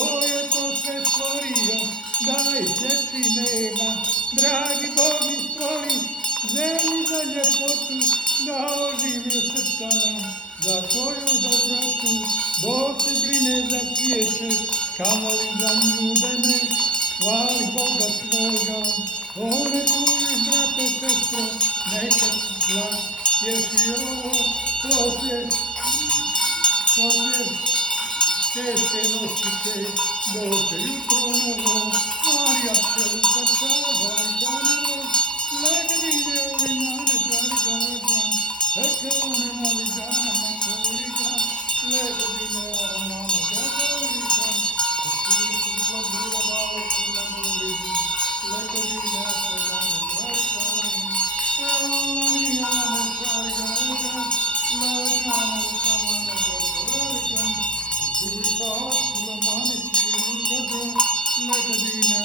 je to sve stvorio, daj djeci nema, dragi Bog mi stvori, zemlji za ljepotu, da oživi srca nam, za tvoju dobrotu. Bog se brine za cvijeće, kamoli za ljudene, hvali Boga svoga, one tužiš, brate, sestro, neka ti sla, ješi ovo, poslije teške noćice, doće jutro novo, Marija pčelka pčava i kanelo, legni limane žari gađan, pekelone naliđana na koriga, legni aramama gađaliga, kuri su zlagljivale kuna bolidi, legni aramama gađani, elani ame žari gađan, legana ukamana gađaliga, Kuri pa, kula mani, kiri, kadu, lekadine,